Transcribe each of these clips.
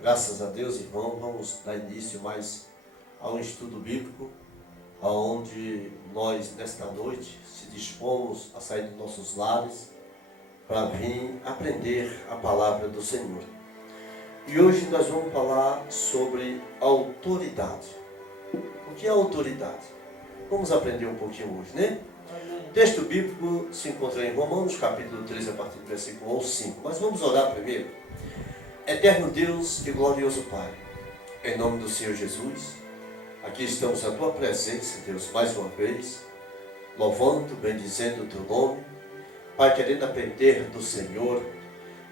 Graças a Deus, irmão, vamos dar início mais a um estudo bíblico, onde nós, nesta noite, se dispomos a sair dos nossos lares para vir aprender a palavra do Senhor. E hoje nós vamos falar sobre autoridade. O que é autoridade? Vamos aprender um pouquinho hoje, né? O texto bíblico se encontra em Romanos, capítulo 3, a partir do versículo 1 ao 5. Mas vamos orar primeiro. Eterno Deus e glorioso Pai, em nome do Senhor Jesus, aqui estamos na Tua presença, Deus, mais uma vez, louvando, bendizendo o Teu nome, Pai, querendo aprender do Senhor,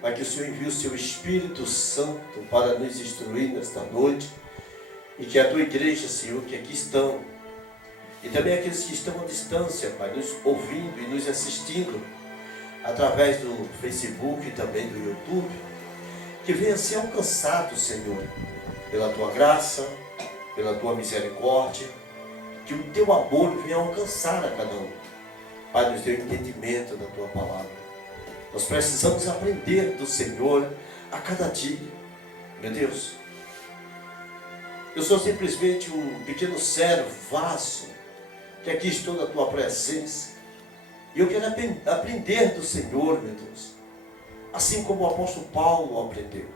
Pai, que o Senhor envie o Seu Espírito Santo para nos instruir nesta noite, e que a Tua igreja, Senhor, que aqui estão, e também aqueles que estão à distância, Pai, nos ouvindo e nos assistindo, através do Facebook e também do YouTube, que venha ser alcançado, Senhor, pela Tua graça, pela Tua misericórdia, que o Teu amor venha alcançar a cada um. Pai, nos dê o entendimento da Tua palavra. Nós precisamos aprender do Senhor a cada dia. Meu Deus, eu sou simplesmente um pequeno servo, vaso, que aqui estou na Tua presença, e eu quero aprender do Senhor, meu Deus, assim como o apóstolo Paulo aprendeu.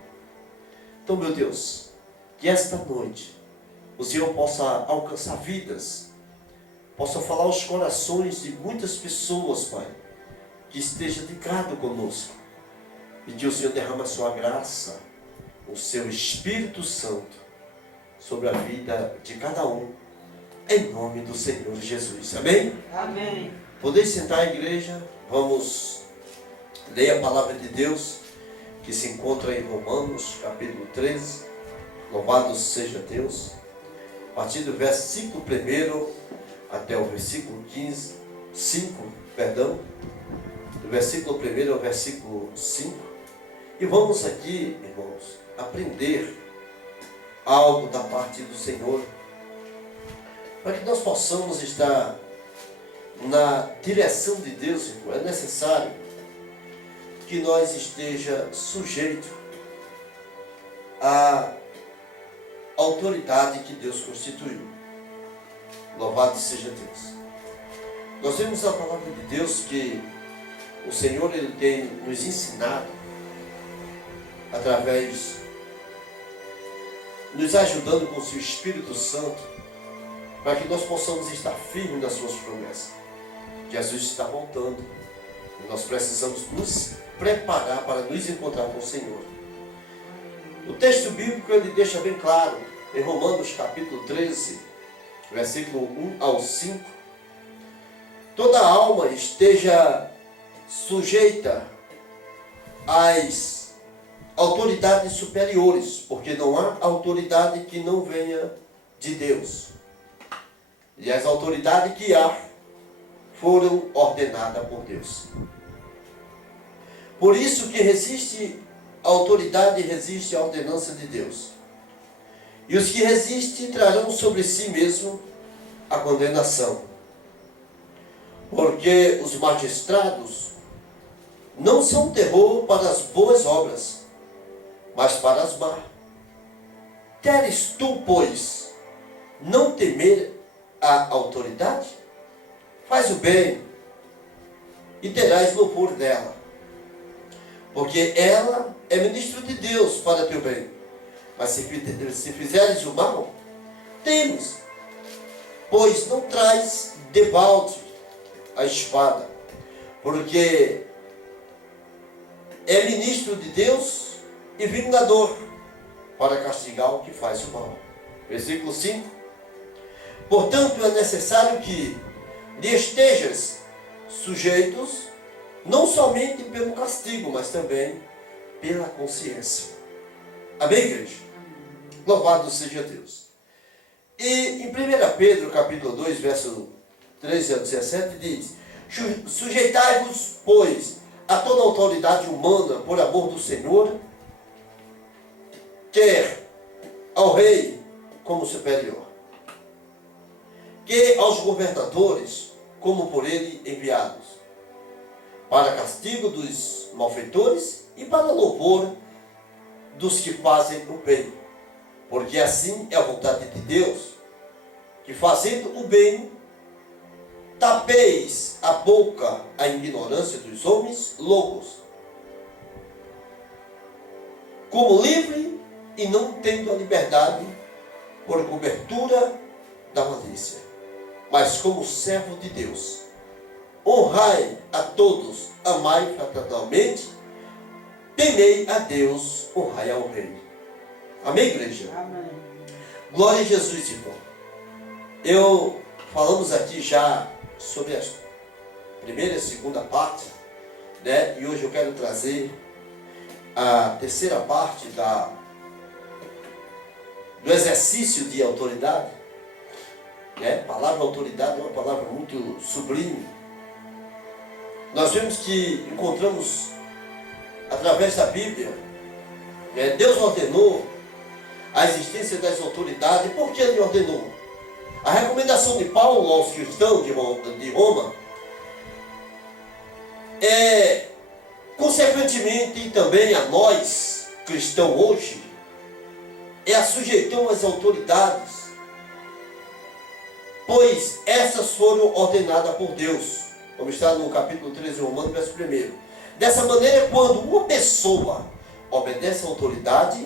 Então, meu Deus, que esta noite o Senhor possa alcançar vidas, possa falar aos corações de muitas pessoas, Pai, que esteja ligado conosco, e que o Senhor derrame a sua graça, o seu Espírito Santo, sobre a vida de cada um, em nome do Senhor Jesus. Amém? Amém. Podeis sentar, igreja. Vamos ler a palavra de Deus, que se encontra em Romanos, capítulo 13. Louvado seja Deus. A partir do versículo 1 até o versículo 5, do versículo 1 ao versículo 5. E vamos aqui, irmãos, aprender algo da parte do Senhor, para que nós possamos estar na direção de Deus, irmão. É necessário que nós esteja sujeito à autoridade que Deus constituiu. Louvado seja Deus. Nós vemos a palavra de Deus que o Senhor, Ele tem nos ensinado através, nos ajudando com o seu Espírito Santo, para que nós possamos estar firmes nas suas promessas. Jesus está voltando e nós precisamos nos preparar para nos encontrar com o Senhor. O texto bíblico ele deixa bem claro, em Romanos capítulo 13, versículo 1 ao 5, toda alma esteja sujeita às autoridades superiores, porque não há autoridade que não venha de Deus. E as autoridades que há foram ordenadas por Deus. Por isso que resiste a autoridade, resiste a ordenança de Deus. E os que resistem trarão sobre si mesmo a condenação. Porque os magistrados não são terror para as boas obras, mas para as más. Queres tu, pois, não temer a autoridade? Faz o bem e terás louvor dela, porque ela é ministro de Deus para teu bem. Mas se fizeres o mal, temes, pois não traz debalde a espada, porque é ministro de Deus e vingador para castigar o que faz o mal. Versículo 5. Portanto, é necessário que lhe estejas sujeitos, não somente pelo castigo, mas também pela consciência. Amém, igreja? Louvado seja Deus. E em 1 Pedro, capítulo 2, verso 13 ao 17, diz: sujeitai-vos, pois, a toda autoridade humana por amor do Senhor, quer ao rei como superior, que aos governadores como por ele enviados, para castigo dos malfeitores e para louvor dos que fazem o bem, porque assim é a vontade de Deus, que fazendo o bem, tapeis a boca à ignorância dos homens loucos, como livre e não tendo a liberdade por cobertura da malícia, mas como servo de Deus. Honrai a todos, amai fraternalmente, temei a Deus, honrai ao Rei. Amém, igreja? Amém. Glória a Jesus, irmão. Falamos aqui já sobre a primeira e segunda parte, né? E hoje eu quero trazer a terceira parte do exercício de autoridade. Né? A palavra autoridade é uma palavra muito sublime. Nós vemos que encontramos através da Bíblia, né? Deus ordenou a existência das autoridades. Por que Ele ordenou? A recomendação de Paulo aos cristãos de Roma consequentemente também a nós, cristãos hoje, é a sujeição às autoridades, pois essas foram ordenadas por Deus. Vamos estar no capítulo 13 de Romanos, verso 1. Dessa maneira, quando uma pessoa obedece à autoridade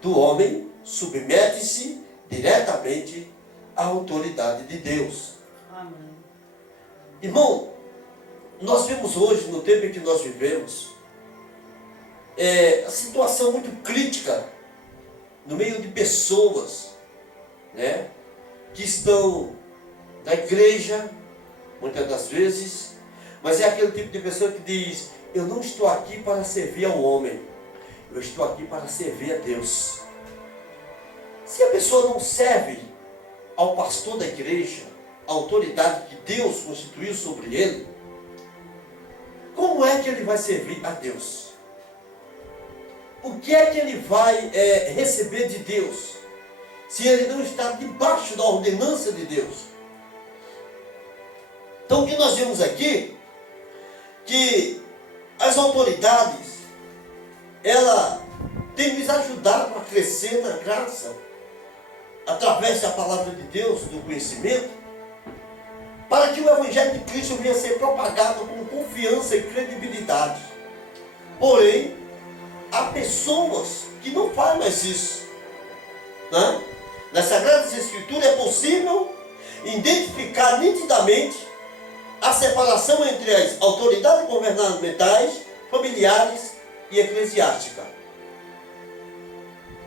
do homem, submete-se diretamente à autoridade de Deus. Amém. Irmão, nós vemos hoje, no tempo em que nós vivemos, a situação muito crítica no meio de pessoas, né, que estão na igreja, muitas das vezes, mas é aquele tipo de pessoa que diz: eu não estou aqui para servir ao homem, eu estou aqui para servir a Deus. Se a pessoa não serve ao pastor da igreja, a autoridade que Deus constituiu sobre ele, como é que ele vai servir a Deus? O que é que ele vai receber de Deus, se ele não está debaixo da ordenança de Deus? Então o que nós vemos aqui, que as autoridades, ela tem nos ajudado a crescer na graça, através da palavra de Deus, do conhecimento, para que o Evangelho de Cristo venha a ser propagado com confiança e credibilidade. Porém, há pessoas que não fazem mais isso. Né? Nas Sagradas Escrituras é possível identificar nitidamente a separação entre as autoridades governamentais, familiares e eclesiásticas.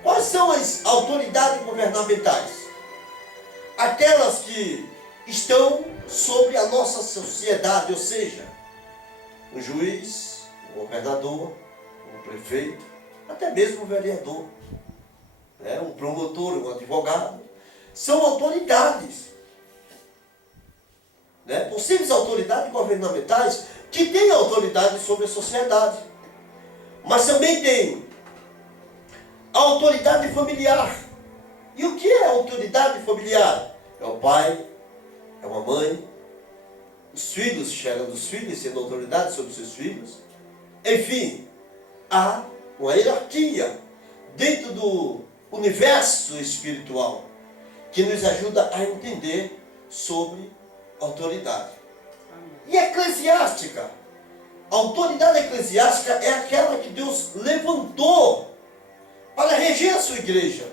Quais são as autoridades governamentais? Aquelas que estão sobre a nossa sociedade, ou seja, um juiz, um governador, um prefeito, até mesmo um vereador, né? Um promotor, um advogado, são autoridades, né? Possíveis autoridades governamentais que têm autoridade sobre a sociedade, mas também tem a autoridade familiar. E o que é a autoridade familiar? É o pai, é uma mãe, os filhos gerando os filhos, sendo autoridade sobre seus filhos. Enfim, há uma hierarquia dentro do universo espiritual que nos ajuda a entender sobre autoridade. E eclesiástica? A autoridade eclesiástica é aquela que Deus levantou para reger a sua igreja,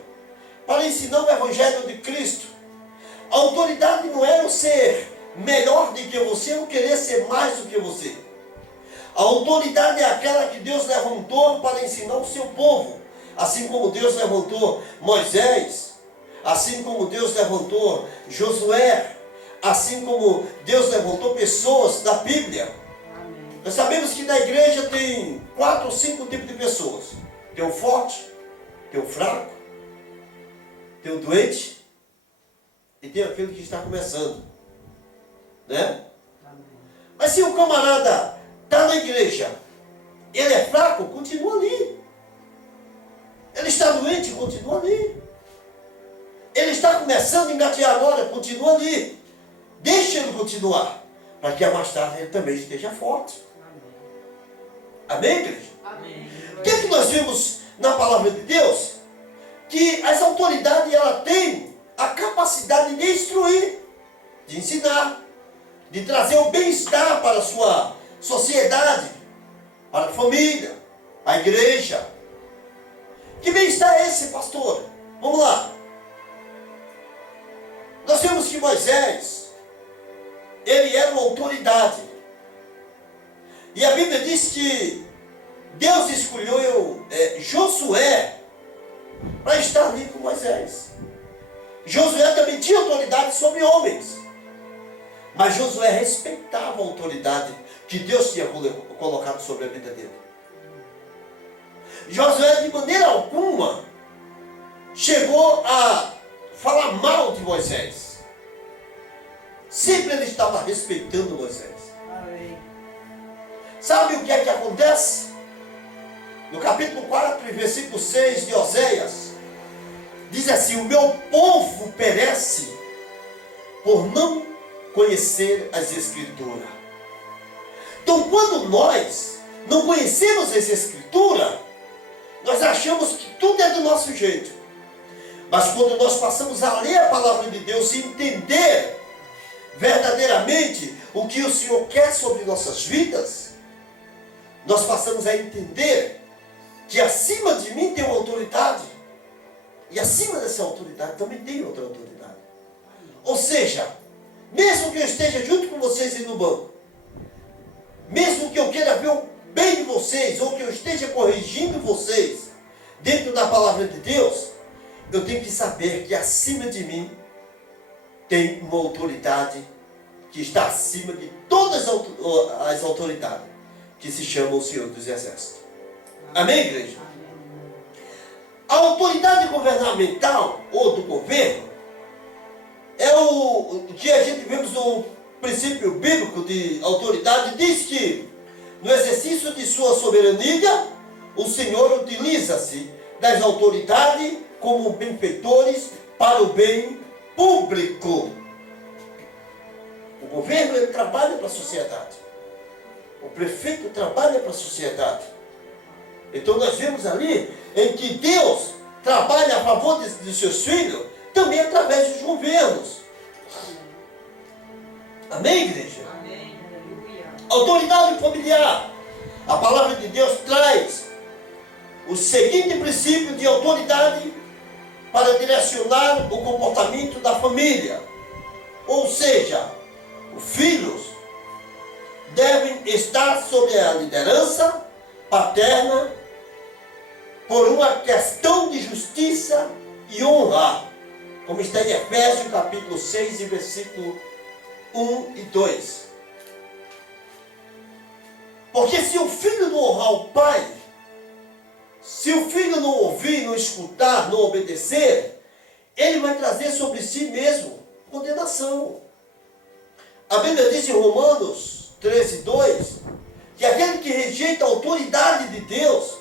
para ensinar o Evangelho de Cristo. A autoridade não é eu ser melhor do que você ou querer ser mais do que você. A autoridade é aquela que Deus levantou para ensinar o seu povo. Assim como Deus levantou Moisés, assim como Deus levantou Josué, assim como Deus levantou pessoas da Bíblia. Amém. Nós sabemos que na igreja tem 4 ou 5 tipos de pessoas. Tem o forte, tem o fraco, tem o doente e tem aquele que está começando, né? Amém. Mas se o camarada está na igreja, ele é fraco, continua ali. Ele está doente, continua ali. Ele está começando a engatear agora, continua ali. Deixa ele continuar, para que mais tarde ele também esteja forte. Amém. Amém, igreja? Amém. O que é que nós vimos na palavra de Deus que as autoridades ela têm a capacidade de instruir, de ensinar, de trazer o bem-estar para a sua sociedade, para a família, a igreja. Que bem-estar é esse, pastor? Vamos lá. Nós vemos que Moisés, ele era uma autoridade. E a Bíblia diz que Deus escolheu Josué para estar ali com Moisés. Josué também tinha autoridade sobre homens. Mas Josué respeitava a autoridade que Deus tinha colocado sobre a vida dele. Josué, de maneira alguma, chegou a falar mal de Moisés. Sempre ele estava respeitando Moisés. Amém. Sabe o que é que acontece? No capítulo 4, versículo 6 de Oséias, diz assim: o meu povo perece por não conhecer as Escrituras. Então, quando nós não conhecemos as Escrituras, nós achamos que tudo é do nosso jeito. Mas quando nós passamos a ler a palavra de Deus e entender verdadeiramente o que o Senhor quer sobre nossas vidas, nós passamos a entender que acima de mim tem uma autoridade, e acima dessa autoridade também tem outra autoridade. Ou seja, mesmo que eu esteja junto com vocês aí no banco, mesmo que eu queira ver o bem de vocês, ou que eu esteja corrigindo vocês dentro da palavra de Deus, eu tenho que saber que acima de mim tem uma autoridade que está acima de todas as autoridades, que se chama o Senhor dos Exércitos. Amém, igreja? A autoridade governamental, ou do governo, é o que a gente vemos no princípio bíblico de autoridade, diz que no exercício de sua soberania, o Senhor utiliza-se das autoridades como benfeitores para o bem público. O governo ele trabalha para a sociedade. O prefeito trabalha para a sociedade. Então nós vemos ali em que Deus trabalha a favor de seus filhos, também através dos governos. Amém, igreja? Amém. Autoridade familiar. A palavra de Deus traz o seguinte princípio de autoridade para direcionar o comportamento da família. Ou seja, os filhos devem estar sob a liderança paterna por uma questão de justiça e honra, como está em Efésios capítulo 6 e versículo 1 e 2. Porque se o filho não honrar o pai, se o filho não ouvir, não escutar, não obedecer, ele vai trazer sobre si mesmo condenação. A Bíblia diz em Romanos 13, 2, que aquele que rejeita a autoridade de Deus,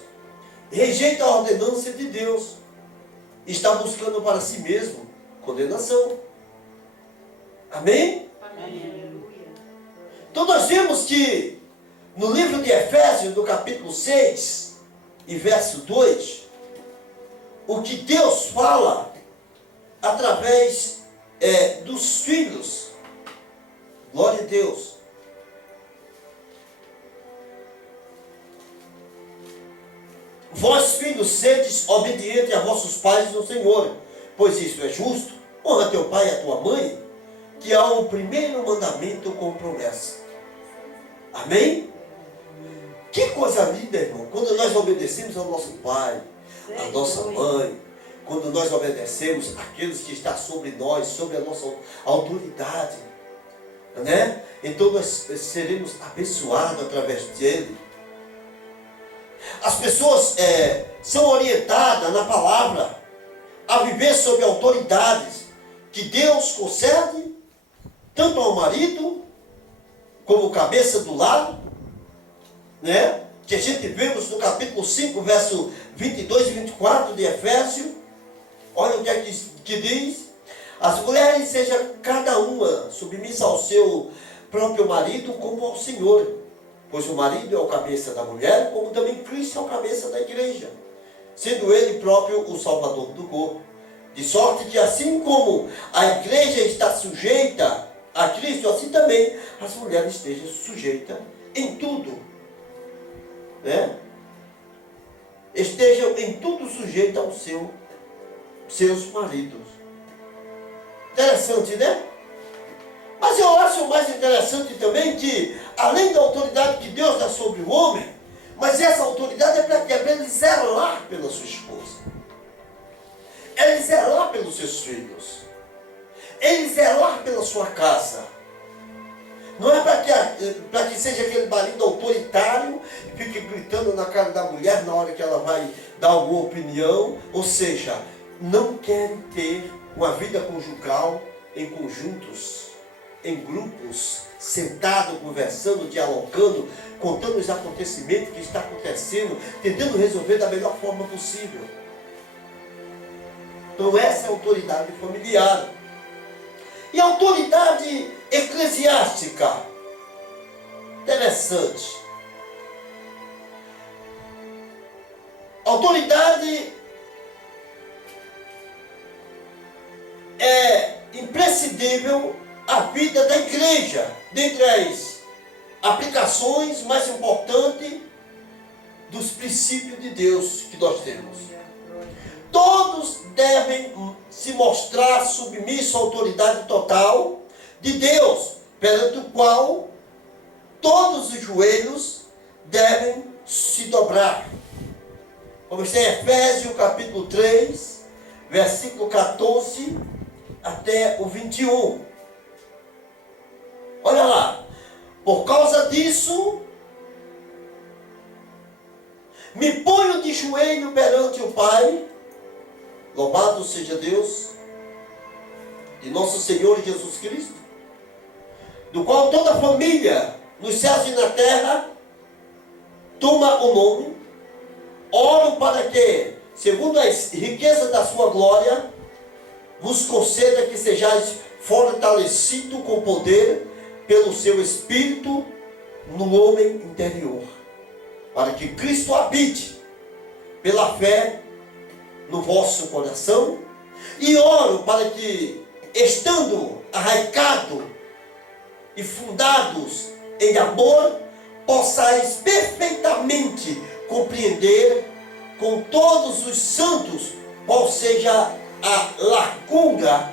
rejeita a ordenança de Deus, está buscando para si mesmo condenação. Amém? Amém. Então nós vemos que no livro de Efésios, no capítulo 6 e verso 2, o que Deus fala através dos filhos. Glória a Deus. Vós, filhos, sedes obedientes a vossos pais no Senhor, pois isso é justo. Honra teu pai e a tua mãe, que há o primeiro mandamento com promessa. Amém? Que coisa linda, irmão, quando nós obedecemos ao nosso pai, à nossa mãe, quando nós obedecemos àqueles que estão sobre nós, sobre a nossa autoridade, né? Então nós seremos abençoados através dele. As pessoas são orientadas na palavra a viver sob autoridades que Deus concede tanto ao marido como cabeça do lar, né? Que a gente vemos no capítulo 5, verso 22 e 24 de Efésios. Olha o que é que diz: as mulheres sejam cada uma submissa ao seu próprio marido como ao Senhor, pois o marido é o cabeça da mulher, como também Cristo é o cabeça da igreja. sendo Ele próprio o Salvador do corpo. De sorte que assim como a igreja está sujeita a Cristo, assim também as mulheres estejam sujeitas em tudo. Né? Estejam em tudo sujeitas aos seus maridos. Interessante, né? Mas eu acho mais interessante também que, além da autoridade que Deus dá sobre o homem, mas essa autoridade é para quê? É para ele zelar pela sua esposa. Ele zelar pelos seus filhos. Ele zelar pela sua casa. Não é para que seja aquele marido autoritário que fique gritando na cara da mulher na hora que ela vai dar alguma opinião. Ou seja, não querem ter uma vida conjugal em conjuntos, em grupos, sentado, conversando, dialogando, contando os acontecimentos que está acontecendo, tentando resolver da melhor forma possível. Então essa é a autoridade familiar. E a autoridade eclesiástica. Interessante. Autoridade é imprescindível à vida da igreja. Dentre as aplicações mais importantes dos princípios de Deus que nós temos. Todos devem se mostrar submissos à autoridade total de Deus, perante o qual todos os joelhos devem se dobrar. Vamos ter Efésios capítulo 3, versículo 14 até o 21. Olha lá. Por causa disso, me ponho de joelho perante o Pai, louvado seja Deus, de nosso Senhor Jesus Cristo, do qual toda a família, nos céus e na terra, toma o nome. Oro para que, segundo as riquezas da sua glória, vos conceda que sejais fortalecidos com poder pelo seu Espírito no homem interior, para que Cristo habite pela fé no vosso coração, e oro para que, estando arraigados e fundados em amor, possais perfeitamente compreender com todos os santos qual seja a largura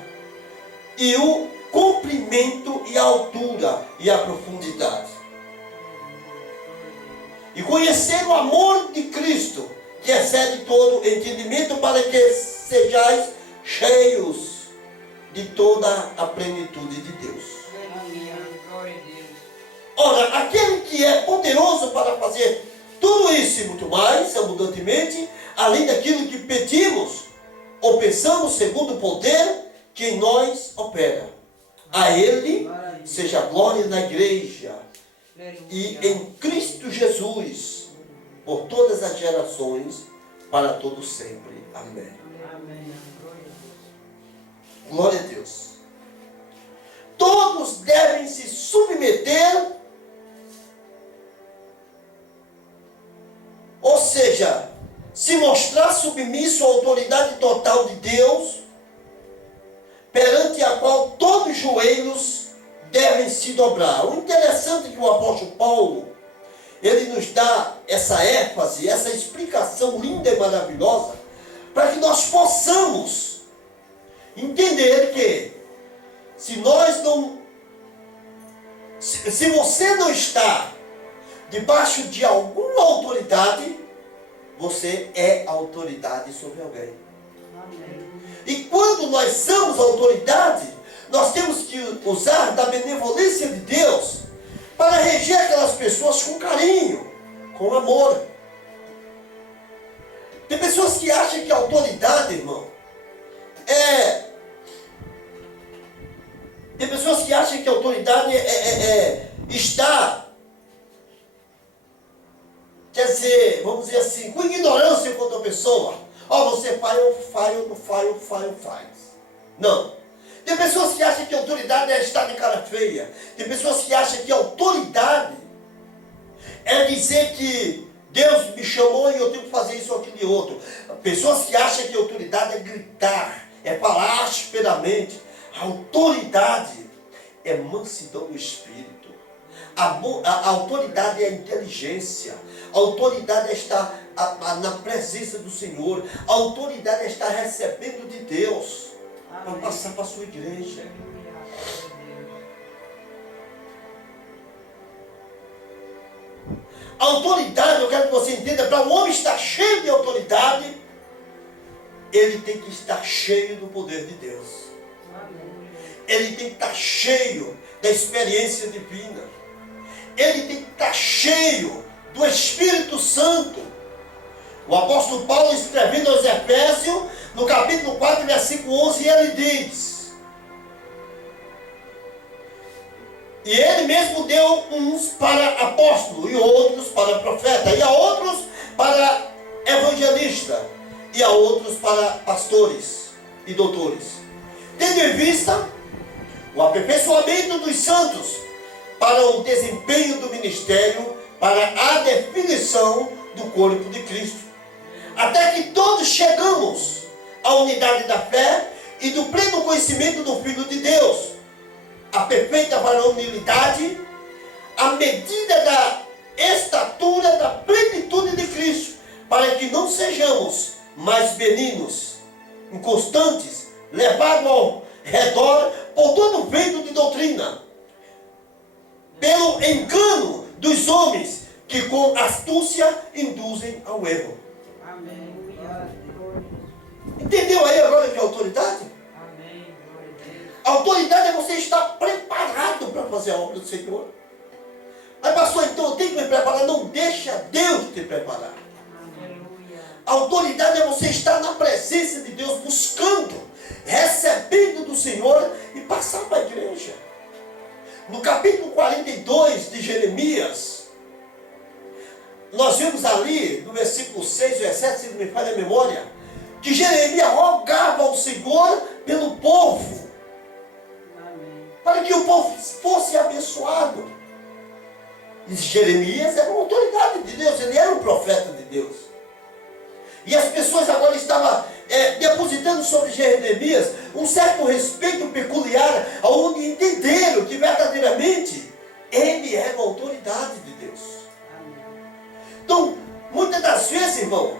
e o comprimento e a altura e a profundidade. E conhecer o amor de Cristo, que excede todo entendimento, para que sejais cheios de toda a plenitude de Deus. Ora, aquele que é poderoso para fazer tudo isso e muito mais, abundantemente, além daquilo que pedimos ou pensamos, segundo o poder que em nós opera. A Ele seja a glória na igreja e em Cristo Jesus, por todas as gerações, para todos sempre. Amém. Glória a Deus. Todos devem se submeter, ou seja, se mostrar submisso à autoridade total de Deus, perante a qual todos os joelhos devem se dobrar. O interessante é que o apóstolo Paulo, ele nos dá essa ênfase, essa explicação linda e maravilhosa, para que nós possamos entender que, se você não está debaixo de alguma autoridade, você é autoridade sobre alguém. Amém. E quando nós somos autoridade, nós temos que usar da benevolência de Deus para reger aquelas pessoas com carinho, com amor. Tem pessoas que acham que a autoridade, irmão, Tem pessoas que acham que a autoridade está, quer dizer, vamos dizer assim, com ignorância contra a pessoa. Você faz, eu faz. Não. Tem pessoas que acham que a autoridade é estar de cara feia. Tem pessoas que acham que a autoridade é dizer que Deus me chamou e eu tenho que fazer isso, aquilo e outro. Pessoas que acham que autoridade é gritar, é falar asperamente. A autoridade é mansidão do espírito. A autoridade é a inteligência. A autoridade é estar na presença do Senhor. A autoridade é estar recebendo de Deus para passar para a sua igreja. A autoridade, eu quero que você entenda, para o homem estar cheio de autoridade, ele tem que estar cheio do poder de Deus. Ele tem que estar cheio da experiência divina. Ele tem que estar cheio do Espírito Santo. O apóstolo Paulo, escrevendo aos Efésios, no capítulo 4, versículo 11, ele diz: e ele mesmo deu uns para apóstolo, e outros para profeta, e a outros para evangelista, e a outros para pastores e doutores, tendo em vista o aperfeiçoamento dos santos, para o desempenho do ministério, para a definição do corpo de Cristo, até que todos chegamos à unidade da fé e do pleno conhecimento do Filho de Deus, a perfeita varonilidade, a medida da estatura da plenitude de Cristo, para que não sejamos mais meninos, inconstantes, levados ao redor por todo vento de doutrina, pelo engano dos homens que com astúcia induzem ao erro. Amém. Entendeu aí agora que é autoridade? Amém. A autoridade é você estar preparado para fazer a obra do Senhor. Mas pastor, então eu tenho que me preparar. Não deixa Deus te preparar. A autoridade é você estar na presença de Deus, buscando, recebendo do Senhor e passar para a igreja. No capítulo 42 de Jeremias, nós vimos ali, no versículo 6 ou 7, se não me falha a memória, que Jeremias rogava ao Senhor pelo povo, para que o povo fosse abençoado. E Jeremias era uma autoridade de Deus, ele era um profeta de Deus. E as pessoas agora estavam depositando sobre Jeremias um certo respeito peculiar, onde entenderam que verdadeiramente ele era uma autoridade de Deus. Então, muitas das vezes, irmão,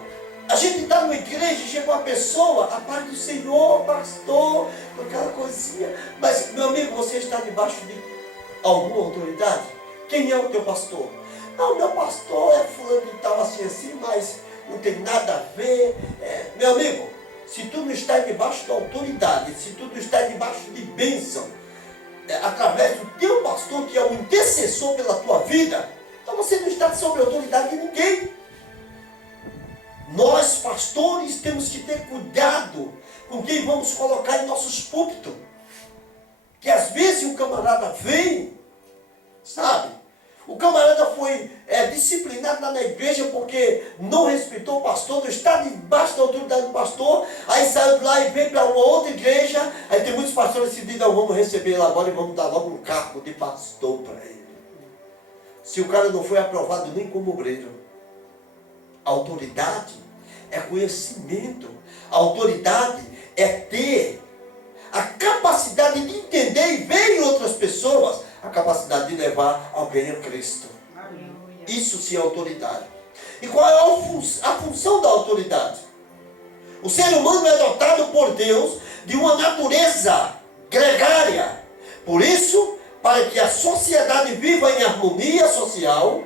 a gente está numa igreja e chega uma pessoa, a paz do Senhor, pastor, aquela coisinha. Mas, meu amigo, você está debaixo de alguma autoridade? Quem é o teu pastor? Não, meu pastor é fulano de tal, assim, mas não tem nada a ver. Meu amigo, se tu não está debaixo da autoridade, se tu não está debaixo de bênção, através do teu pastor, que é o intercessor pela tua vida, então você não está sob a autoridade de ninguém. Nós, pastores, temos que ter cuidado com quem vamos colocar em nossos púlpitos. Que às vezes o camarada vem, sabe? O camarada foi disciplinado lá na igreja porque não respeitou o pastor, não está debaixo da autoridade do pastor, aí saiu de lá e veio para uma outra igreja, aí tem muitos pastores que dizem, não, vamos receber ele agora e vamos dar logo um cargo de pastor para ele. Se o cara não foi aprovado nem como obreiro. A autoridade é conhecimento. A autoridade é ter a capacidade de entender e ver em outras pessoas a capacidade de levar alguém a Cristo. Isso sim é autoridade. E qual é a função da autoridade? O ser humano é dotado por Deus de uma natureza gregária. Por isso, para que a sociedade viva em harmonia social,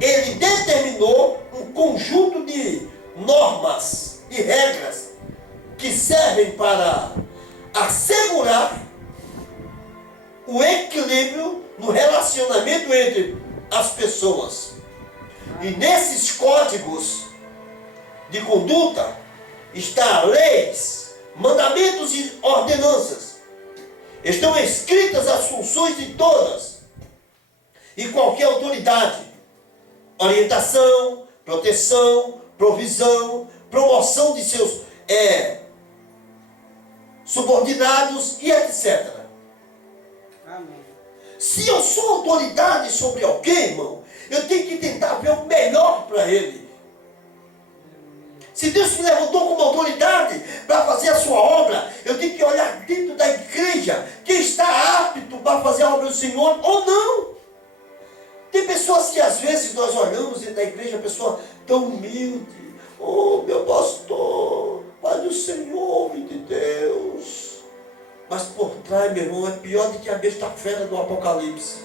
ele determinou um conjunto de normas e regras que servem para assegurar o equilíbrio no relacionamento entre as pessoas. E nesses códigos de conduta estão leis, mandamentos e ordenanças. Estão escritas as funções de todas e qualquer autoridade: orientação, proteção, provisão, promoção de seus subordinados e etc. Amém. Se eu sou autoridade sobre alguém, irmão, eu tenho que tentar ver o melhor para ele. Se Deus me levantou como autoridade para fazer a sua obra, eu tenho que olhar dentro da igreja quem está apto para fazer a obra do Senhor ou não. Tem pessoas que às vezes nós olhamos dentro da igreja, a pessoa tão humilde. Oh, meu pastor, Pai do Senhor, homem de Deus. Mas por trás, meu irmão, é pior do que a besta fera do Apocalipse.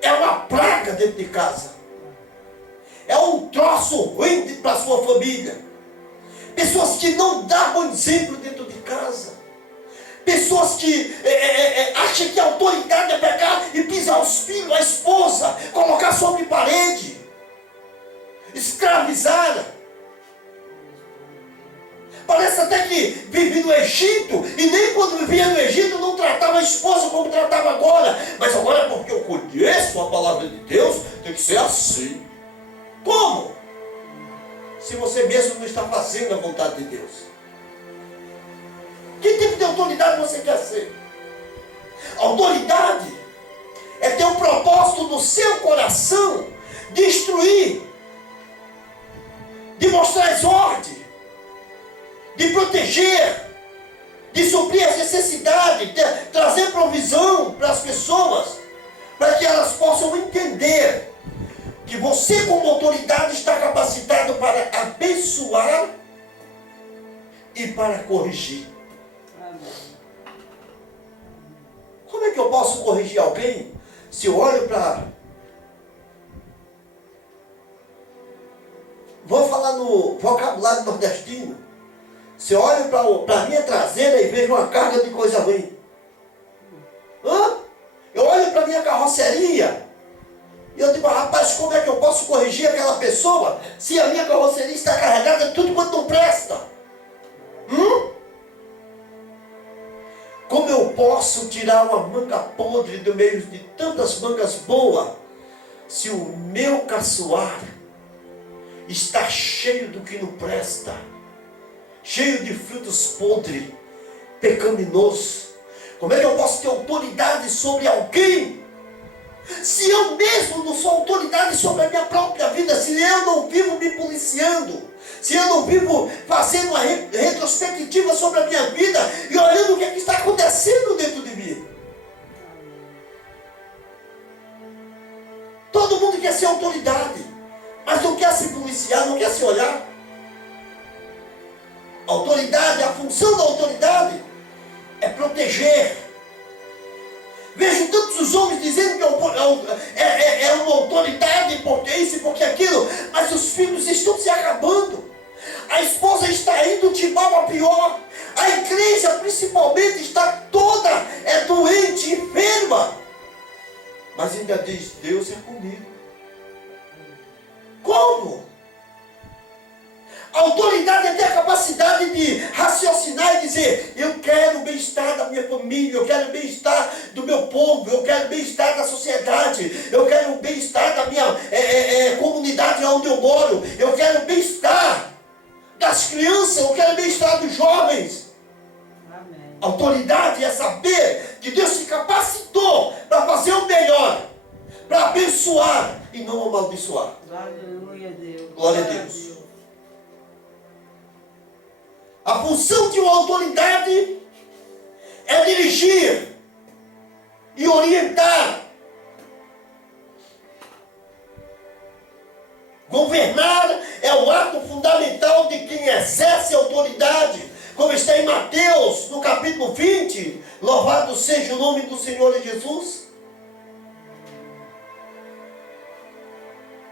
É uma praga dentro de casa. É um troço ruim para a sua família. Pessoas que não dão bom exemplo dentro de casa. Pessoas que acham que a autoridade é pegar e pisar os filhos, a esposa, colocar sobre parede, escravizar. Parece até que vive no Egito, e nem quando vivia no Egito não tratava a esposa como tratava agora. Mas agora, porque eu conheço a palavra de Deus, tem que ser assim. Como? Se você mesmo não está fazendo a vontade de Deus. Que tipo de autoridade você quer ser? Autoridade é ter um propósito no seu coração de instruir, de mostrar as ordens, de proteger, de suprir as necessidades, de trazer provisão para as pessoas, para que elas possam entender que você como autoridade está capacitado para abençoar e para corrigir. Como é que eu posso corrigir alguém se eu olho para... Vou falar no vocabulário nordestino. Se eu olho para a minha traseira e vejo uma carga de coisa ruim. Eu olho para a minha carroceria e eu digo, rapaz, como é que eu posso corrigir aquela pessoa se a minha carroceria está carregada de tudo quanto não presta? Como eu posso tirar uma manga podre do meio de tantas mangas boas, se o meu caçoar está cheio do que não presta, cheio de frutos podres, pecaminosos? Como é que eu posso ter autoridade sobre alguém, se eu mesmo não sou autoridade sobre a minha própria vida, se eu não vivo me policiando, se eu não vivo fazendo uma retrospectiva sobre a minha vida e olhando o que está acontecendo dentro de mim? Todo mundo quer ser autoridade, mas não quer se policiar, não quer se olhar. Autoridade, a função da autoridade é proteger. Vejo tantos os homens dizendo que é uma autoridade, porque isso e porque aquilo, mas os filhos estão se acabando. A esposa está indo de mal a pior. A igreja, principalmente, está toda doente, enferma. Mas ainda diz, Deus é comigo. Como? A autoridade é ter a capacidade de raciocinar e dizer, eu quero o bem-estar da minha família, eu quero o bem-estar do meu povo, eu quero o bem-estar da sociedade, eu quero o bem-estar da minha comunidade onde eu moro, eu quero o bem-estar das crianças, eu quero o bem-estar dos jovens. Amém. Autoridade é saber que Deus se capacitou para fazer o melhor, para abençoar e não amaldiçoar. Glória a Deus. Glória a Deus. A função de uma autoridade é dirigir e orientar, governar é o ato fundamental de quem exerce autoridade, como está em Mateus, no capítulo 20, louvado seja o nome do Senhor Jesus.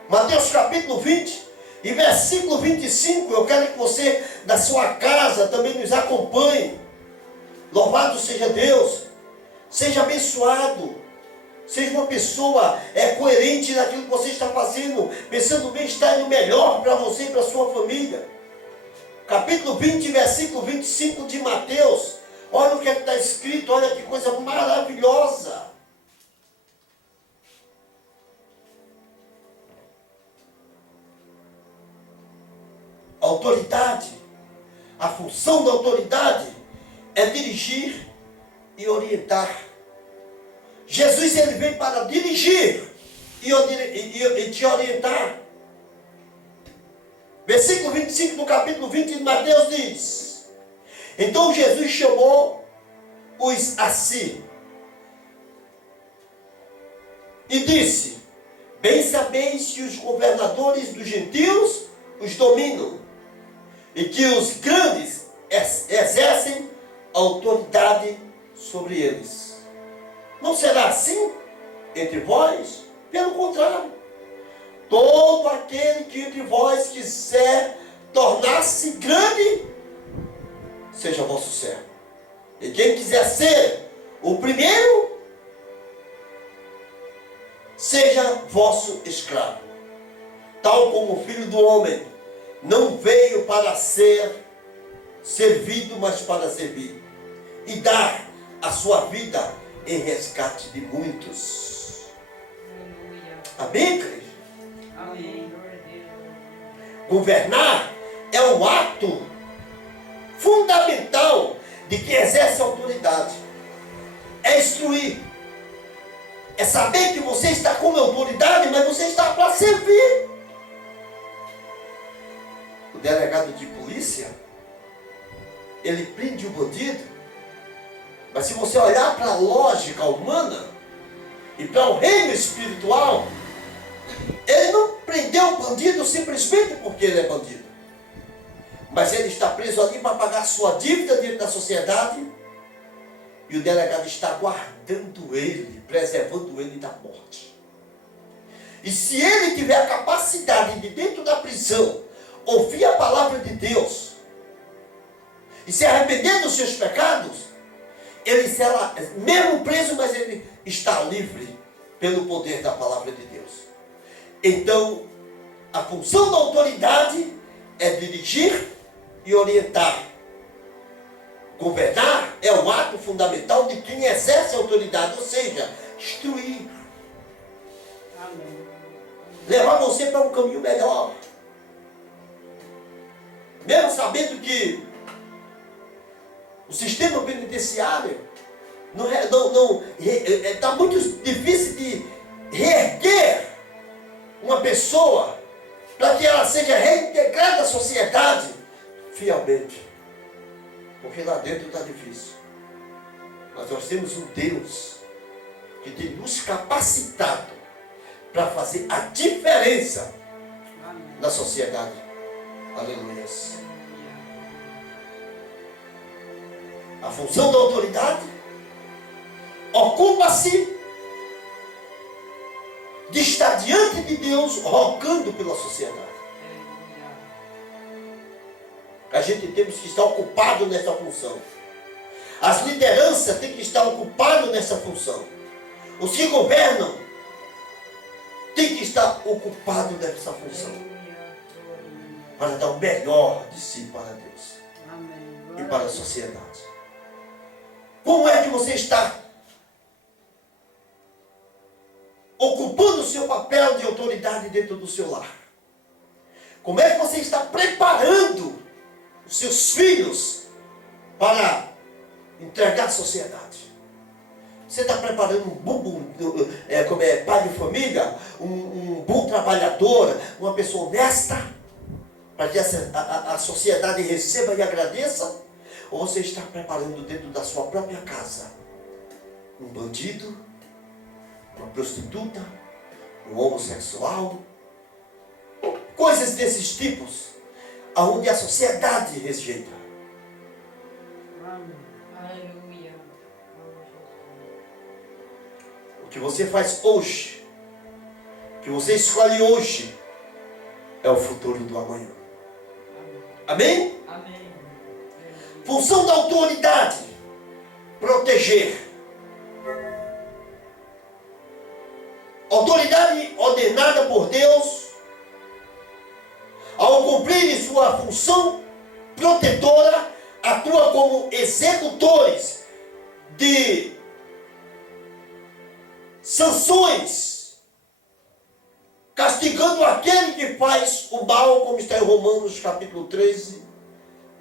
Mateus capítulo 20, e versículo 25, eu quero que você, da sua casa, também nos acompanhe. Louvado seja Deus, seja abençoado, seja uma pessoa coerente naquilo que você está fazendo, pensando no bem-estar e no melhor para você e para a sua família. Capítulo 20, versículo 25 de Mateus, olha o que está escrito, olha que coisa maravilhosa. Autoridade, a função da autoridade é dirigir e orientar. Jesus, ele veio para dirigir e te orientar. Versículo 25 do capítulo 20 de Mateus diz: então Jesus chamou-os a si e disse: bem sabeis que os governadores dos gentios os dominam, e que os grandes exercem autoridade sobre eles. Não será assim entre vós? Pelo contrário, todo aquele que entre vós quiser tornar-se grande, seja vosso servo. E quem quiser ser o primeiro, seja vosso escravo. Tal como o Filho do Homem não veio para ser servido, mas para servir e dar a sua vida em resgate de muitos. Amém, igreja? Amém. Governar é um ato fundamental de quem exerce autoridade. É instruir. É saber que você está com autoridade, mas você está para servir. O delegado de polícia, ele prende o bandido, mas se você olhar para a lógica humana e para o reino espiritual, ele não prendeu o bandido simplesmente porque ele é bandido, mas ele está preso ali para pagar sua dívida diante da sociedade, e o delegado está guardando ele, preservando ele da morte. E se ele tiver a capacidade de, dentro da prisão, ouvir a palavra de Deus e se arrepender dos seus pecados, ele será, mesmo preso, mas ele está livre pelo poder da palavra de Deus. Então, a função da autoridade é dirigir e orientar. Governar é um ato fundamental de quem exerce a autoridade, ou seja, instruir. Amém. Levar você para um caminho melhor. Mesmo sabendo que o sistema penitenciário está muito difícil de reerguer uma pessoa para que ela seja reintegrada à sociedade fielmente. Porque lá dentro está difícil. Mas nós temos um Deus que tem nos capacitado para fazer a diferença na sociedade. Aleluia. A função da autoridade ocupa-se de estar diante de Deus, rogando pela sociedade. A gente temos que estar ocupado nessa função. As lideranças têm que estar ocupadas nessa função. Os que governam têm que estar ocupados nessa função, para dar o melhor de si para Deus e para a sociedade. Como é que você está ocupando o seu papel de autoridade dentro do seu lar? Como é que você está preparando os seus filhos para entregar à sociedade? Você está preparando um bom pai de família, um bom trabalhador, uma pessoa honesta, para que a sociedade receba e agradeça? Ou você está preparando dentro da sua própria casa um bandido, uma prostituta, um homossexual, coisas desses tipos, aonde a sociedade rejeita? Aleluia. O que você faz hoje, o que você escolhe hoje, é o futuro do amanhã. Amém? Amém. Função da autoridade: proteger. Autoridade ordenada por Deus, ao cumprir sua função protetora, atua como executores de sanções, castigando aquele que faz o mal, como está em Romanos capítulo 13,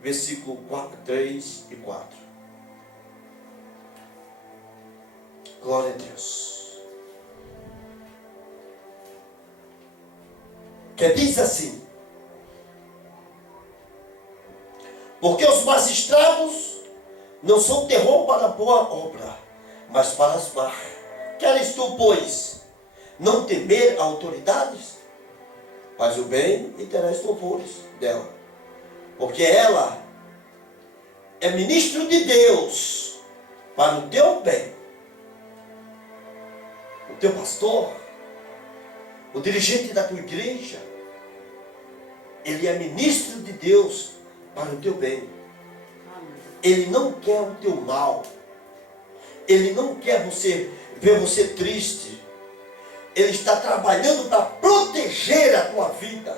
versículo 3 e 4. Glória a Deus. Que diz assim: porque os magistrados não são terror para a boa obra, mas para as más. Queres tu, pois, não temer autoridades? Faz o bem e terás louvores dela, porque ela é ministro de Deus para o teu bem. O teu pastor, o dirigente da tua igreja, ele é ministro de Deus para o teu bem. Ele não quer o teu mal. Ele não quer ver você triste. Ele está trabalhando para proteger a tua vida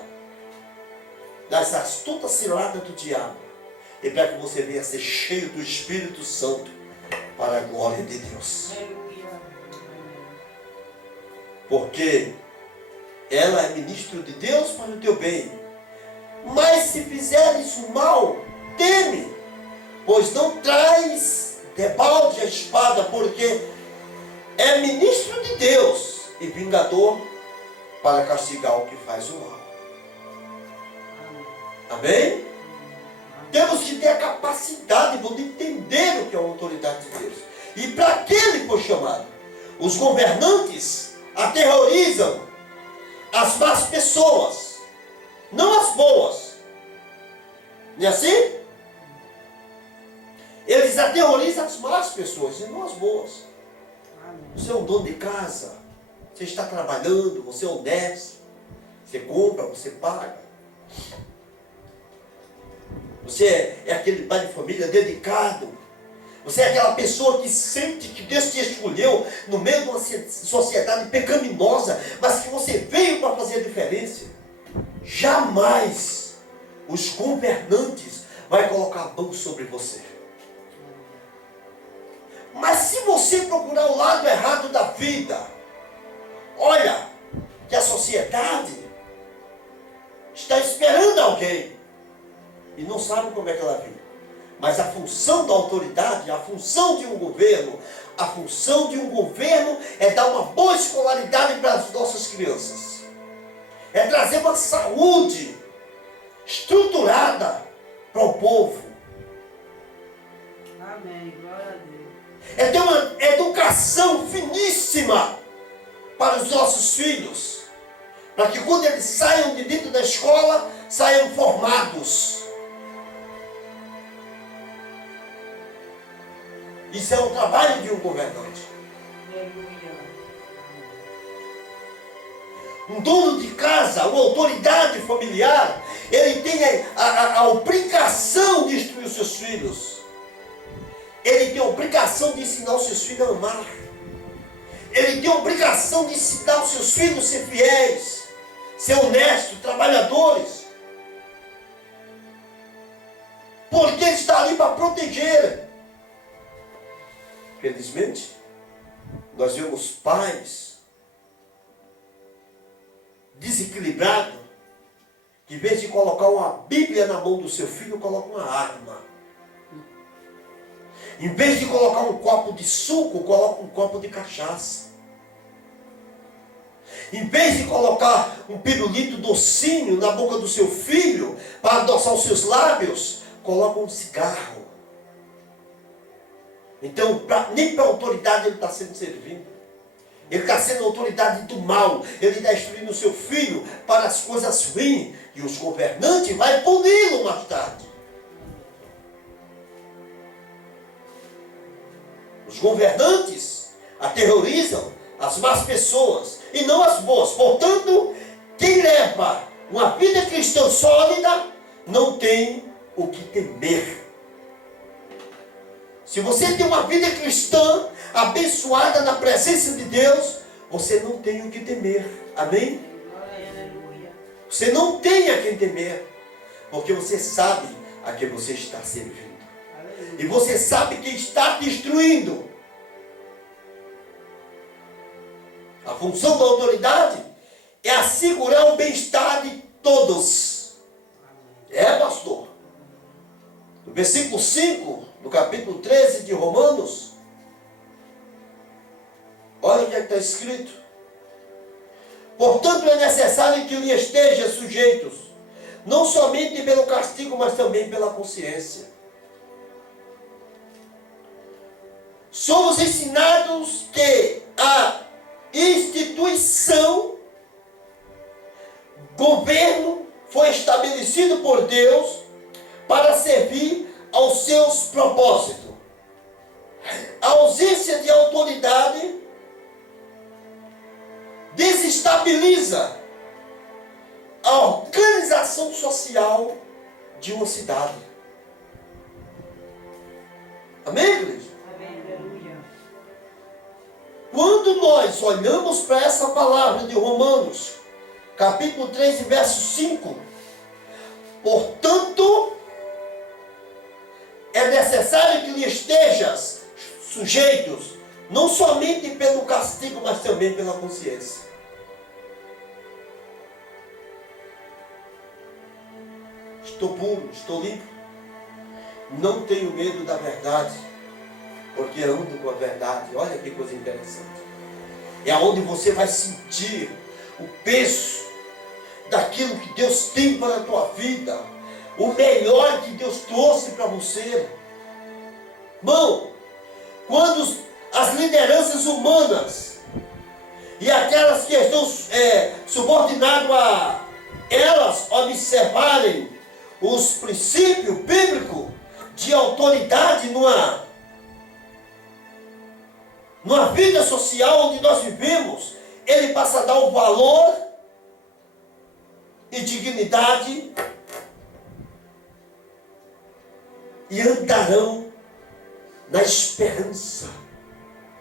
das astutas ciladas do diabo. E para que você venha ser cheio do Espírito Santo para a glória de Deus. Porque ela é ministro de Deus para o teu bem. Mas se fizeres o mal, teme, pois não traz debalde a espada, porque é ministro de Deus e vingador para castigar o que faz o mal. Amém? Temos que ter a capacidade de entender o que é a autoridade de Deus. E para que ele foi chamado? Os governantes aterrorizam as más pessoas, não as boas. Não é assim? Eles aterrorizam as más pessoas e não as boas. Você é um dono de casa, você está trabalhando, você é honesto, você compra, você paga. Você é aquele pai de família dedicado. Você é aquela pessoa que sente que Deus te escolheu no meio de uma sociedade pecaminosa, mas que você veio para fazer a diferença. Jamais os governantes vão colocar a mão sobre você. Mas se você procurar o lado errado da vida, olha que a sociedade está esperando alguém e não sabe como é que ela vive. Mas a função da autoridade, a função de um governo, é dar uma boa escolaridade para as nossas crianças. É trazer uma saúde estruturada para o povo. Amém. Glória a Deus. É ter uma educação finíssima para os nossos filhos. Para que quando eles saiam de dentro da escola, saiam formados. Isso é o trabalho de um governante. Um dono de casa, uma autoridade familiar, ele tem a obrigação de instruir os seus filhos. Ele tem a obrigação de ensinar os seus filhos a amar. Ele tem a obrigação de ensinar os seus filhos a ser fiéis, ser honestos, trabalhadores. Porque ele está ali para proteger. Felizmente, nós vemos pais desequilibrados que, em vez de colocar uma Bíblia na mão do seu filho, coloca uma arma. Em vez de colocar um copo de suco, coloca um copo de cachaça. Em vez de colocar um pirulito docinho na boca do seu filho para adoçar os seus lábios, coloca um cigarro. Então, nem para a autoridade ele está sendo servido. Ele está sendo autoridade do mal. Ele está instruindo o seu filho para as coisas ruins. E os governantes vão puni-lo mais tarde. Os governantes aterrorizam as más pessoas e não as boas. Portanto, quem leva uma vida cristã sólida não tem o que temer. Se você tem uma vida cristã abençoada na presença de Deus, você não tem o que temer. Amém? Você não tem a quem temer, porque você sabe a quem você está servindo. E você sabe quem está destruindo. A função da autoridade é assegurar o bem-estar de todos. É, pastor? No versículo 5, no capítulo 13 de Romanos, está escrito. Portanto, é necessário que lhe estejam sujeitos, não somente pelo castigo, mas também pela consciência. Somos ensinados que a instituição, governo, foi estabelecido por Deus para servir aos seus propósitos. A ausência de autoridade desestabiliza a organização social de uma cidade. Amém, igreja? Amém. Aleluia. Quando nós olhamos para essa palavra de Romanos, capítulo 3, verso 5, portanto, é necessário que lhe estejas sujeitos, não somente pelo castigo, mas também pela consciência. Estou puro, estou limpo. Não tenho medo da verdade, porque ando com a verdade. Olha que coisa interessante. É onde você vai sentir o peso daquilo que Deus tem para a tua vida, o melhor que Deus trouxe para você. Irmão, quando as lideranças humanas e aquelas que estão subordinadas a elas observarem os princípios bíblicos de autoridade numa vida social onde nós vivemos, ele passa a dar o valor e dignidade e andarão na esperança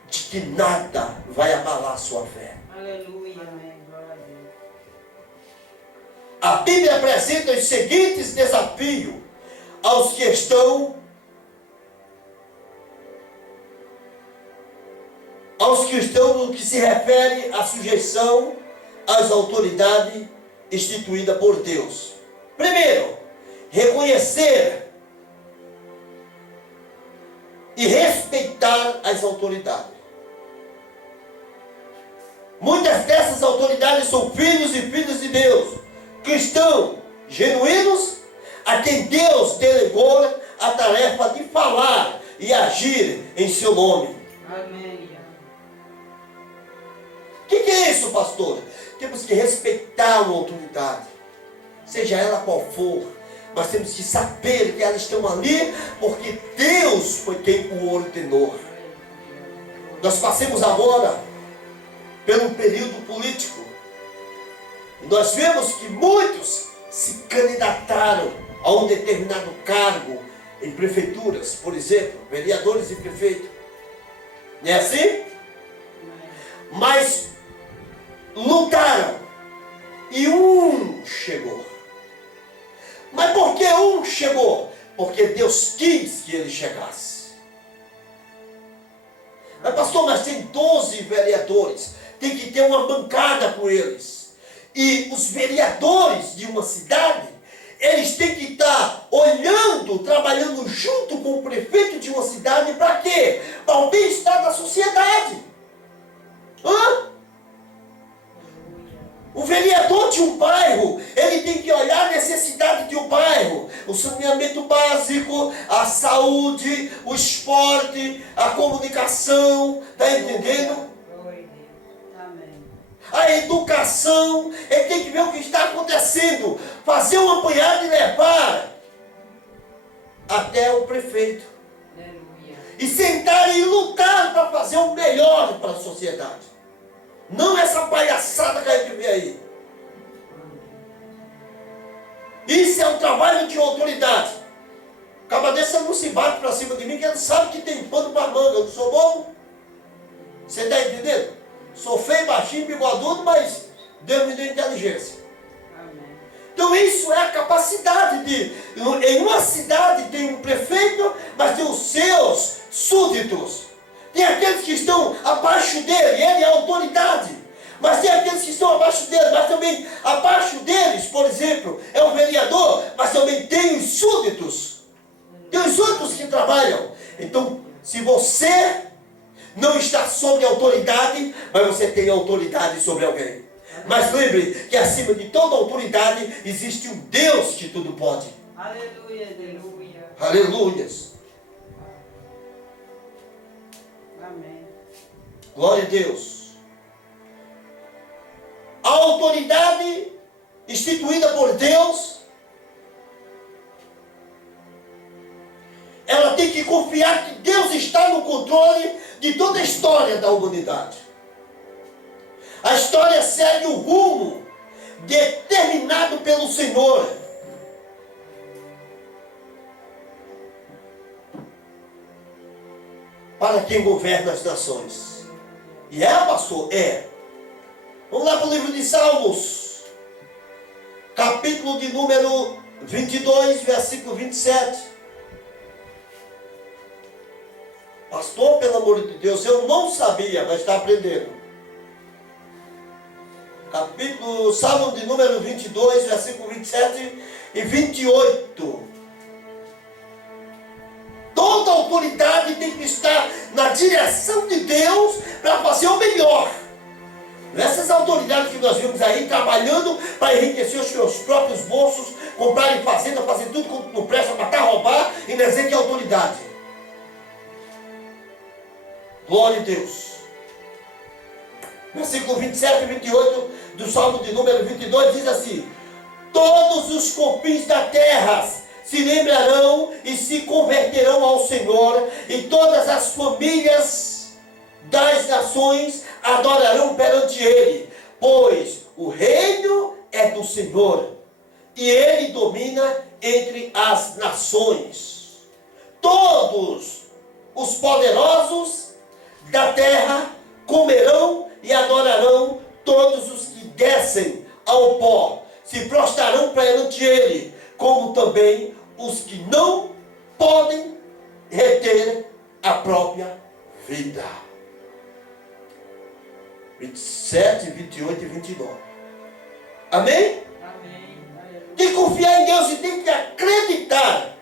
de que nada vai abalar a sua fé. Aleluia. Amém. Glória a Deus. A Bíblia apresenta os seguintes desafios aos que estão no que se refere à sujeição às autoridades instituídas por Deus. Primeiro, reconhecer e respeitar as autoridades. Muitas dessas autoridades são filhos e filhas de Deus, cristãos genuínos, a quem Deus delegou a tarefa de falar e agir em seu nome. Amém. O que é isso, pastor? Temos que respeitar uma autoridade, seja ela qual for, mas temos que saber que elas estão ali porque Deus foi quem o ordenou. Nós passamos agora pelo período político e nós vemos que muitos se candidataram a um determinado cargo em prefeituras, por exemplo, vereadores e prefeitos. Não é assim? Mas lutaram e um chegou. Mas por que um chegou? Porque Deus quis que ele chegasse. Mas pastor, mas tem 12 vereadores, tem que ter uma bancada com eles. E os vereadores de uma cidade, eles têm que estar olhando, trabalhando junto com o prefeito de uma cidade, para quê? Para o bem-estar da sociedade. O vereador de um bairro, ele tem que olhar a necessidade de um bairro, o saneamento básico, a saúde, o esporte, a comunicação, está entendendo? Glória a Deus. Amém. A educação, ele tem que ver o que está acontecendo, fazer um apanhado e levar até o prefeito. Aleluia. E sentar e lutar para fazer o melhor para a sociedade. Não essa palhaçada que a gente vê aí. Isso é um trabalho de autoridade. Acaba desse não se bate para cima de mim, que ele sabe que tem pano para manga. Eu não sou bom? Você está entendendo? Sou feio, baixinho, bigodudo, mas Deus me deu inteligência. Amém. Então isso é a capacidade de... Em uma cidade tem um prefeito, mas tem os seus súditos. Tem aqueles que estão abaixo dele, ele é a autoridade. Mas tem aqueles que estão abaixo dele, mas também abaixo deles, por exemplo, é o vereador, mas também tem os súditos. Tem os outros que trabalham. Então, se você não está sobre autoridade, mas você tem autoridade sobre alguém. Mas lembre que acima de toda autoridade existe um Deus que tudo pode. Aleluia, aleluia. Aleluias. Amém. Glória a Deus. A autoridade instituída por Deus, ela tem que confiar que Deus está no controle de toda a história da humanidade. A história segue o rumo determinado pelo Senhor. Para quem governa as nações. E pastor? Vamos lá para o livro de Salmos. Capítulo de número 22, versículo 27. Pastor, pelo amor de Deus, eu não sabia, mas está aprendendo. Capítulo, Salmo de número 22, versículo 27 e 28. Toda autoridade tem que estar na direção de Deus para fazer o melhor. Essas autoridades que nós vimos aí trabalhando para enriquecer os seus próprios bolsos, comprarem fazenda, fazer tudo quanto não presta, matar, roubar e não dizer que é autoridade. Glória a Deus. Versículo 27 e 28 do Salmo de número 22 diz assim: todos os confins da terra se lembrarão e se converterão ao Senhor, e todas as famílias das nações adorarão perante Ele, pois o reino é do Senhor, e Ele domina entre as nações. Todos os poderosos da terra comerão e adorarão, todos os que descem ao pó se prostrarão perante Ele, como também os que não podem reter a própria vida. 27, 28 e 29. Amém? Amém. Tem que confiar em Deus e tem que acreditar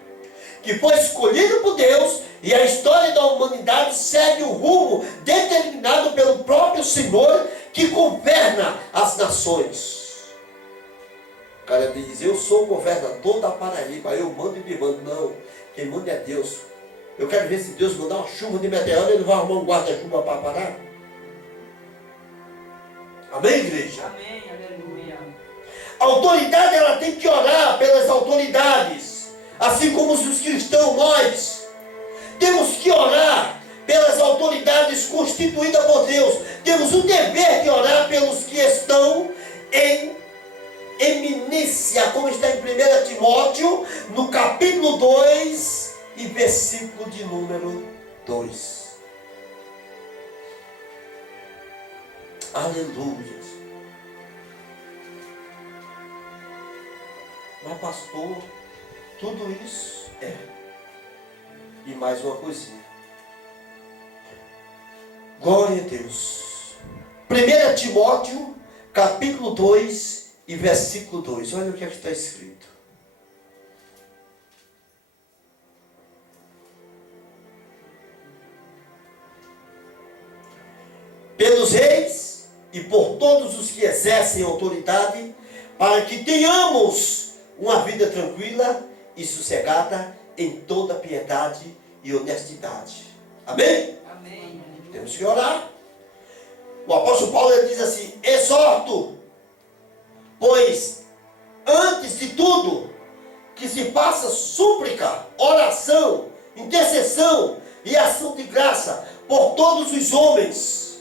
que foi escolhido por Deus e a história da humanidade segue o rumo determinado pelo próprio Senhor que governa as nações. O cara diz: eu sou o governador da Paraíba, eu mando e me mando. Não, quem manda é Deus. Eu quero ver se Deus mandar uma chuva de meteoro, ele vai arrumar um guarda-chuva para parar. Amém, igreja? Amém, aleluia. A autoridade, ela tem que orar pelas autoridades, assim como os cristãos, nós temos que orar pelas autoridades constituídas por Deus. Temos o dever de orar pelos que estão em eminência, como está em 1 Timóteo, no capítulo 2 e versículo de número 2. Aleluia. Mas pastor, tudo isso e mais uma coisinha. Glória a Deus. 1 Timóteo, capítulo 2 e versículo 2. Olha o que é que está escrito. Pelos reis e por todos os que exercem autoridade, para que tenhamos uma vida tranquila e sossegada em toda piedade e honestidade. Amém? Amém. Temos que orar. O apóstolo Paulo ele diz assim: exorto, pois antes de tudo que se faça súplica, oração, intercessão e ação de graça por todos os homens.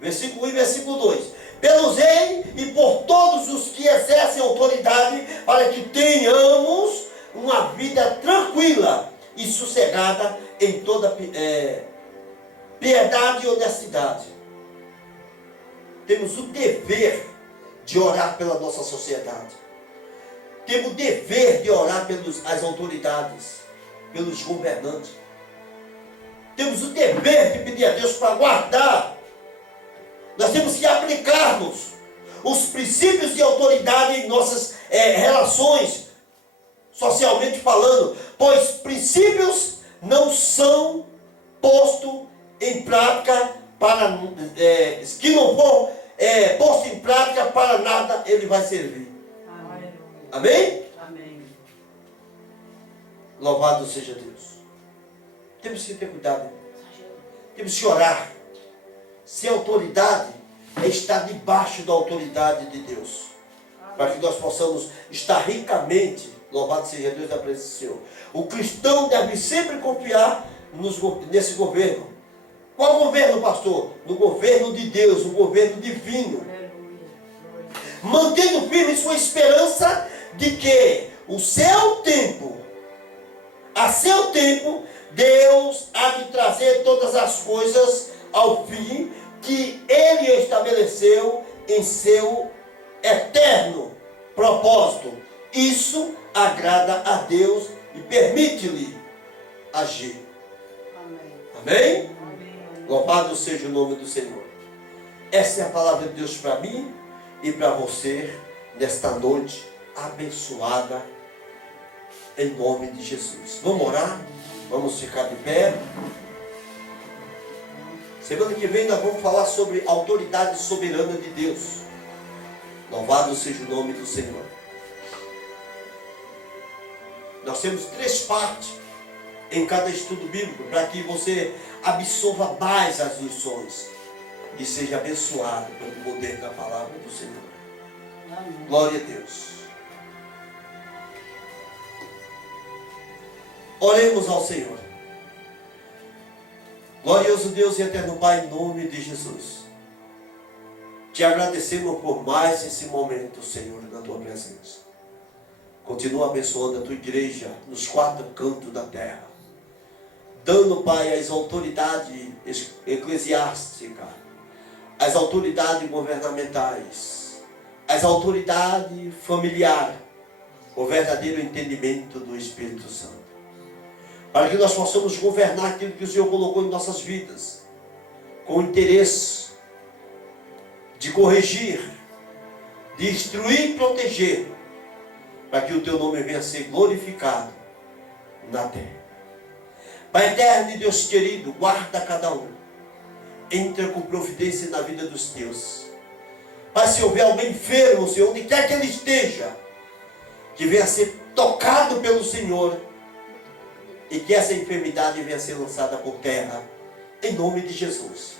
Versículo 1 e versículo 2. Pelos reis e por todos os que exercem autoridade, para que tenhamos uma vida tranquila e sossegada em toda piedade e honestidade. Temos o dever de orar pela nossa sociedade. Temos o dever de orar pelas autoridades, pelos governantes. Temos o dever de pedir a Deus para guardar. Nós temos que aplicarmos os princípios de autoridade em nossas relações, socialmente falando, pois princípios não são postos em prática para que não for posto em prática para nada ele vai servir. Amém. Amém? Amém. Louvado seja Deus. Temos que ter cuidado. Temos que orar. Se a autoridade é estar debaixo da autoridade de Deus. Para que nós possamos estar ricamente, louvado seja Deus, da presença do Senhor. O cristão deve sempre confiar nesse governo. Qual governo, pastor? No governo de Deus, no governo divino. Aleluia. Mantendo firme sua esperança de que a seu tempo, Deus há de trazer todas as coisas ao fim que Ele estabeleceu em seu eterno propósito. Isso agrada a Deus e permite-lhe agir. Amém. Amém? Amém. Louvado seja o nome do Senhor. Essa é a palavra de Deus para mim e para você nesta noite abençoada em nome de Jesus. Vamos orar? Vamos ficar de pé. Semana que vem nós vamos falar sobre a autoridade soberana de Deus. Louvado seja o nome do Senhor. Nós temos 3 partes em cada estudo bíblico para que você absorva mais as lições e seja abençoado pelo poder da palavra do Senhor. Amém. Glória a Deus. Oremos ao Senhor. Glorioso Deus e eterno Pai, em nome de Jesus. Te agradecemos por mais esse momento, Senhor, na Tua presença. Continua abençoando a Tua igreja nos 4 cantos da terra. Dando, Pai, as autoridades eclesiásticas, as autoridades governamentais, as autoridades familiares, o verdadeiro entendimento do Espírito Santo. Para que nós possamos governar aquilo que o Senhor colocou em nossas vidas, com interesse de corrigir, de instruir e proteger, para que o Teu nome venha a ser glorificado na terra. Pai eterno e Deus querido, guarda cada um, entra com providência na vida dos Teus. Pai, se houver alguém enfermo, Senhor, onde quer que ele esteja, que venha a ser tocado pelo Senhor, e que essa enfermidade venha a ser lançada por terra, em nome de Jesus.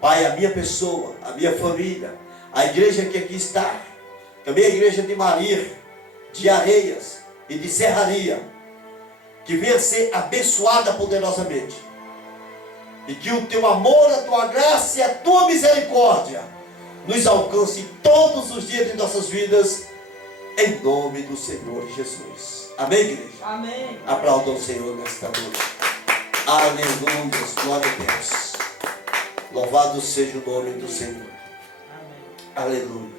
Pai, a minha pessoa, a minha família, a igreja que aqui está, também a igreja de Maria, de Areias e de Serraria, que venha a ser abençoada poderosamente, e que o Teu amor, a Tua graça e a Tua misericórdia nos alcance todos os dias de nossas vidas, em nome do Senhor Jesus. Amém, igreja? Amém. Aplauda o Senhor nesta noite. Aleluia, glória a Deus. Louvado seja o nome do Senhor. Amém. Aleluia.